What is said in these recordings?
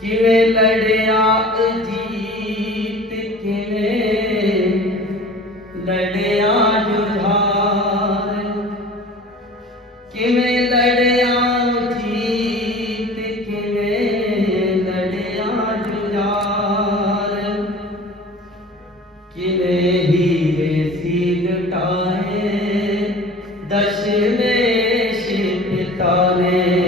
ਕਿਵੇਂ ਲੜਿਆ ਅਜੀਤ ਕਿਵੇਂ ਲੜਿਆ ਜੁਝਾਰ ਕਿਵੇਂ ਲੜਿਆ ਅਜੀਤ ਕਿਵੇਂ ਲੜਿਆ ਜੁਝਾਰ ਕਿਵੇਂ ਹੀਰੇ ਸੀ ਲਟਾਏ ਦਸ਼ਮੇਸ਼ ਪਿਤਾ ਨੇ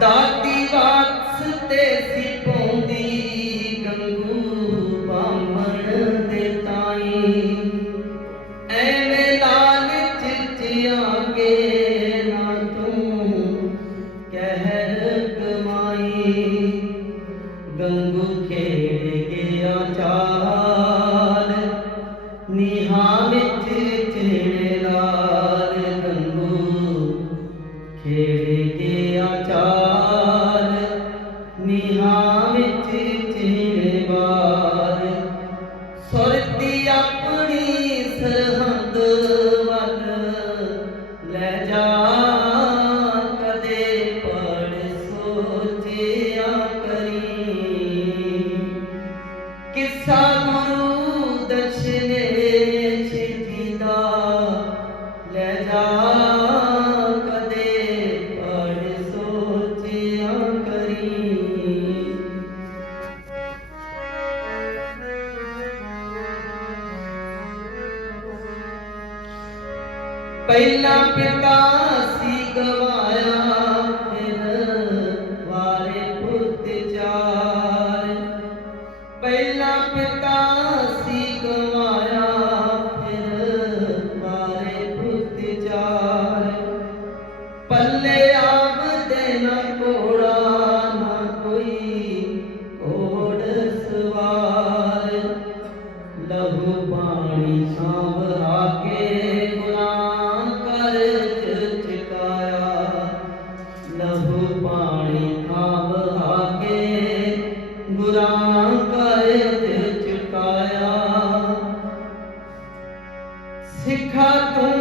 ਦਾਦੀ ਵਾਸਤੇ ਸੀ ਪੌਂਦੀ ਗੰਗੂ ਬਾਮਣ ਦੇ ਤਾਈ। ਐਵੇਂ ਲਾਲਚ ਚ ਆਗੇ ਨਾ ਤੂੰ ਕਹਿਰ ਕਮਾਈ। ਗੰਗੂ ਖੇਡ ਗਿਆ ਚਾਹ ਪਹਿਲਾ ਪਿਤਾ सिखा तू